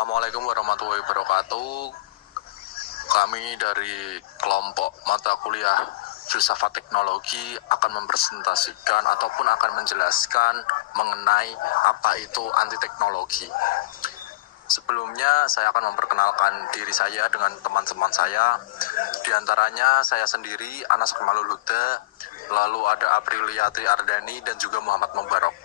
Assalamualaikum warahmatullahi wabarakatuh. Kami dari kelompok mata kuliah Filsafat Teknologi akan mempresentasikan ataupun akan menjelaskan mengenai apa itu anti teknologi. Sebelumnya saya akan memperkenalkan diri saya dengan teman-teman saya. Di antaranya saya sendiri, Anas Kemalul Huda, lalu ada Apriliatri Ardani dan juga Muhammad Mubarok.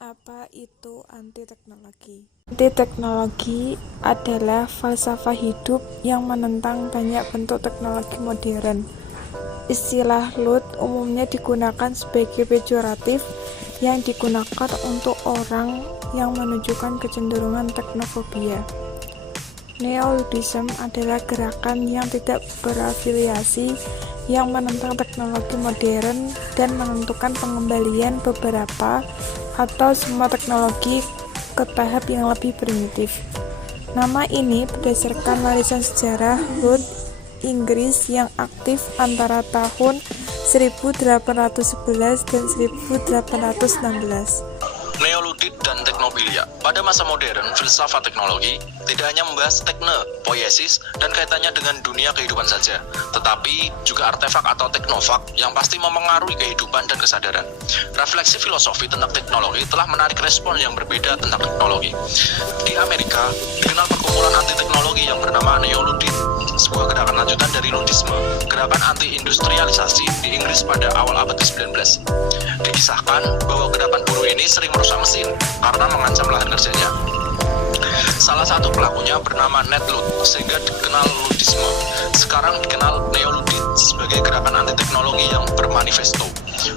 Apa itu anti-teknologi? Anti-teknologi adalah falsafah hidup yang menentang banyak bentuk teknologi modern. Istilah LUT umumnya digunakan sebagai pejoratif yang digunakan untuk orang yang menunjukkan kecenderungan teknofobia. Neoludism adalah gerakan yang tidak berafiliasi yang menentang teknologi modern dan menentukan pengembalian beberapa atau semua teknologi ke tahap yang lebih primitif. Nama ini berdasarkan warisan sejarah LUT Inggris yang aktif antara tahun 1811 dan 1816. Neoludit dan teknobilia. Pada masa modern, filsafat teknologi tidak hanya membahas tekne, poiesis, dan kaitannya dengan dunia kehidupan saja, tetapi juga artefak atau teknofak yang pasti mempengaruhi kehidupan dan kesadaran. Refleksi filosofi tentang teknologi telah menarik respon yang berbeda tentang teknologi. Di Amerika, dikenal perkumpulan anti teknologi yang bernama Neoludit, sebuah gerakan lanjutan dari Ludisme, gerakan anti-industrialisasi di Inggris pada awal abad ke-19. Dikisahkan bahwa gerakan buruh ini sering merusak mesin karena mengancam lahan kerjanya. Salah satu pelakunya bernama Ned Ludd, sehingga dikenal Ludisme. Sekarang dikenal Neoludit sebagai gerakan anti-teknologi yang bermanifesto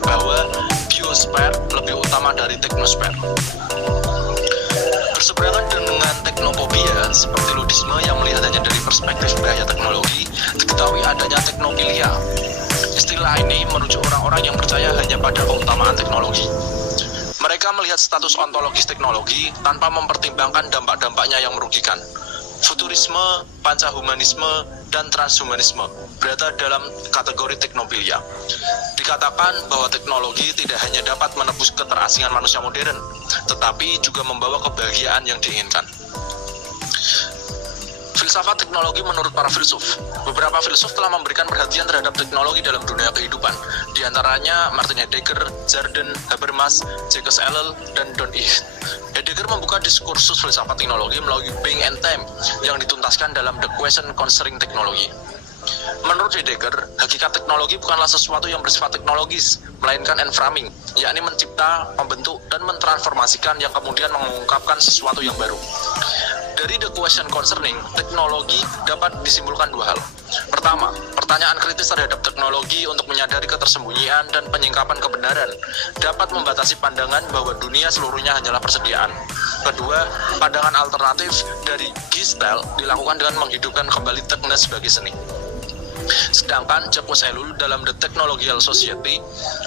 bahwa biosfer lebih utama dari teknosfer. Berseberangan dengan teknofobia seperti Ludisme yang melihatnya dari perspektif bahaya teknologi, diketahui adanya teknobilia. Istilah ini merujuk orang-orang yang percaya hanya pada keutamaan teknologi. Mereka melihat status ontologis teknologi tanpa mempertimbangkan dampak-dampaknya yang merugikan. Futurisme, pancahumanisme, dan transhumanisme berada dalam kategori teknobilia. Dikatakan bahwa teknologi tidak hanya dapat menebus keterasingan manusia modern, tetapi juga membawa kebahagiaan yang diinginkan. Filsafat teknologi menurut para filsuf. Beberapa filsuf telah memberikan perhatian terhadap teknologi dalam dunia kehidupan. Di antaranya Martin Heidegger, Jordan, Habermas, Jacques Ellul, dan Don Ih. Heidegger membuka diskursus filsafat teknologi melalui Being and Time yang dituntaskan dalam The Question Concerning Technology. Menurut Heidegger, hakikat teknologi bukanlah sesuatu yang bersifat teknologis, melainkan enframing, yakni mencipta, membentuk, dan mentransformasikan yang kemudian mengungkapkan sesuatu yang baru. Dari The Question Concerning Technology dapat disimpulkan dua hal. Pertama, pertanyaan kritis terhadap teknologi untuk menyadari ketersembunyian dan penyingkapan kebenaran dapat membatasi pandangan bahwa dunia seluruhnya hanyalah persediaan. Kedua, pandangan alternatif dari Gestalt dilakukan dengan menghidupkan kembali tekne sebagai seni. Sedangkan Jacques Ellul dalam The Technological Society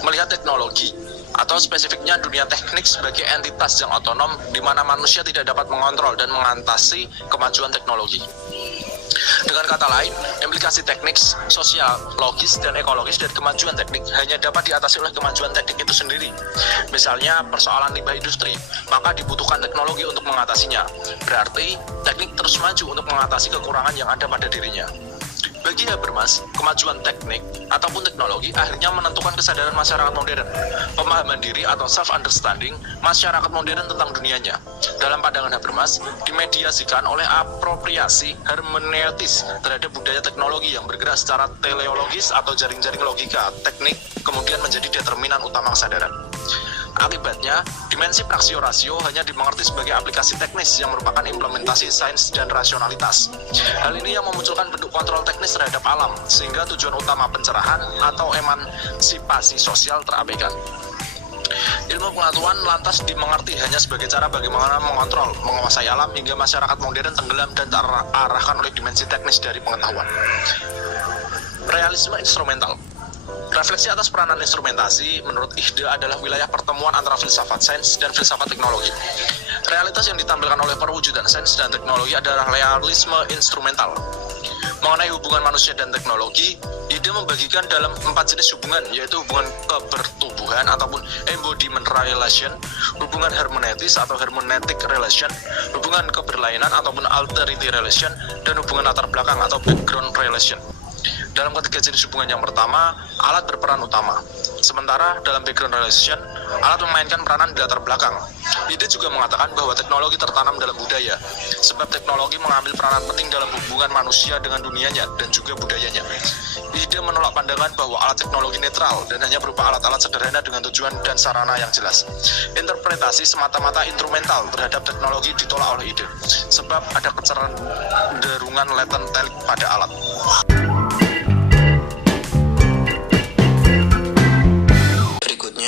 melihat teknologi atau spesifiknya dunia teknik sebagai entitas yang otonom di mana manusia tidak dapat mengontrol dan mengatasi kemajuan teknologi. Dengan kata lain, implikasi teknik, sosial, logis, dan ekologis dari kemajuan teknik hanya dapat diatasi oleh kemajuan teknik itu sendiri. Misalnya persoalan limbah industri, maka dibutuhkan teknologi untuk mengatasinya. Berarti teknik terus maju untuk mengatasi kekurangan yang ada pada dirinya. Bagi Habermas, kemajuan teknik ataupun teknologi akhirnya menentukan kesadaran masyarakat modern, pemahaman diri atau self-understanding masyarakat modern tentang dunianya. Dalam pandangan Habermas, dimediasikan oleh apropriasi hermeneutis terhadap budaya teknologi yang bergerak secara teleologis atau jaring-jaring logika teknik, kemudian menjadi determinan utama kesadaran. Akibatnya, dimensi praksio rasio hanya dimengerti sebagai aplikasi teknis yang merupakan implementasi sains dan rasionalitas. Hal ini yang memunculkan bentuk kontrol teknis terhadap alam, sehingga tujuan utama pencerahan atau emansipasi sosial terabaikan. Ilmu pengetahuan lantas dimengerti hanya sebagai cara bagaimana mengontrol, menguasai alam hingga masyarakat modern tenggelam dan terarahkan oleh dimensi teknis dari pengetahuan. Realisme instrumental. Refleksi atas peranan instrumentasi menurut Ihde adalah wilayah pertemuan antara filsafat sains dan filsafat teknologi. Realitas yang ditampilkan oleh perwujudan sains dan teknologi adalah realisme instrumental. Mengenai hubungan manusia dan teknologi, ide membagikan dalam 4 jenis hubungan, yaitu hubungan kebertubuhan ataupun embodiment relation, hubungan hermeneutis atau hermeneutic relation, hubungan keberlainan ataupun alterity relation, dan hubungan latar belakang atau background relation. Dalam ketiga jenis hubungan yang pertama, alat berperan utama. Sementara dalam background relation, alat memainkan peranan di latar belakang. Ide juga mengatakan bahwa teknologi tertanam dalam budaya, sebab teknologi mengambil peranan penting dalam hubungan manusia dengan dunianya dan juga budayanya. Ide menolak pandangan bahwa alat teknologi netral dan hanya berupa alat-alat sederhana dengan tujuan dan sarana yang jelas. Interpretasi semata-mata instrumental terhadap teknologi ditolak oleh ide, sebab ada kecenderungan latent telik pada alat.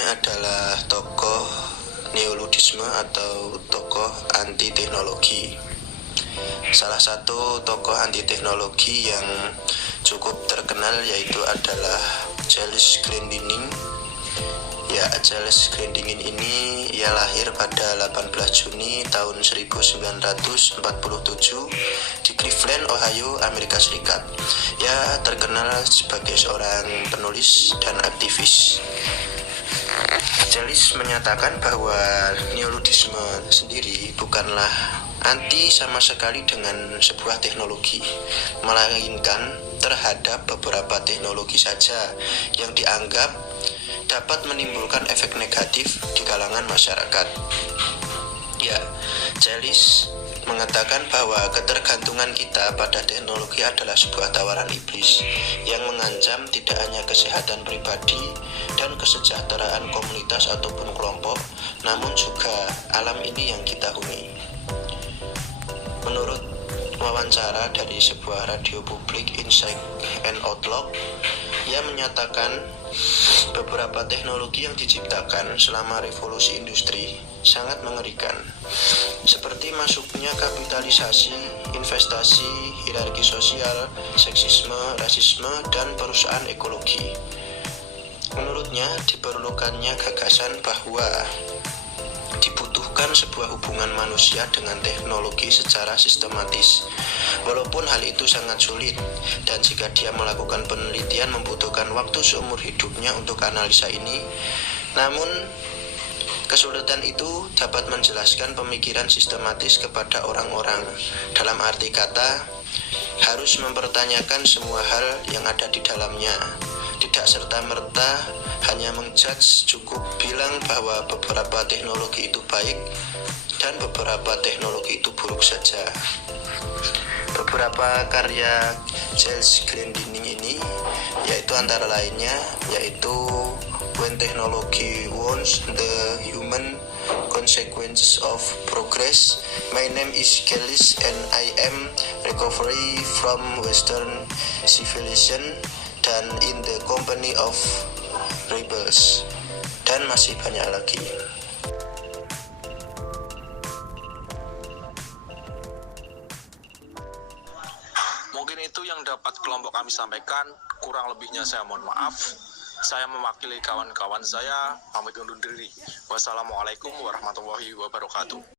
Adalah tokoh neoludisme atau tokoh anti teknologi. Salah satu tokoh anti teknologi yang cukup terkenal yaitu adalah Charles Glendinning. Ya, Charles Glendinning ini ia lahir pada 18 Juni tahun 1947 di Cleveland, Ohio, Amerika Serikat. Ia terkenal sebagai seorang penulis dan aktivis. Charles menyatakan bahwa neoludisme sendiri bukanlah anti sama sekali dengan sebuah teknologi, melainkan terhadap beberapa teknologi saja yang dianggap dapat menimbulkan efek negatif di kalangan masyarakat. Ya, Charles mengatakan bahwa ketergantungan kita pada teknologi adalah sebuah tawaran iblis yang mengancam tidak hanya kesehatan pribadi dan kesejahteraan komunitas ataupun kelompok, namun juga alam ini yang kita huni. Menurut wawancara dari sebuah radio publik Insight and Outlook, ia menyatakan beberapa teknologi yang diciptakan selama revolusi industri sangat mengerikan, seperti masuknya kapitalisasi, investasi, hierarki sosial, seksisme, rasisme, dan perusahaan ekologi. Menurutnya, diperlukannya gagasan bahwa dibutuhkan sebuah hubungan manusia dengan teknologi secara sistematis. Walaupun hal itu sangat sulit, dan jika dia melakukan penelitian membutuhkan waktu seumur hidupnya untuk analisa ini, namun kesulitan itu dapat menjelaskan pemikiran sistematis kepada orang-orang. Dalam arti kata, harus mempertanyakan semua hal yang ada di dalamnya. Tidak serta-merta hanya menjudge, cukup bilang bahwa beberapa teknologi itu baik dan beberapa teknologi itu buruk saja. Beberapa karya Charles Glendinning ini yaitu antara lainnya yaitu When Technology Warns the Human Consequences of Progress, My Name is Kellis and I Am Recovery from Western Civilization, dan In the Company of Rebels, dan masih banyak lagi. Mungkin itu yang dapat kelompok kami sampaikan, kurang lebihnya saya mohon maaf. Saya mewakili kawan-kawan saya, pamit undur diri. Wassalamualaikum warahmatullahi wabarakatuh.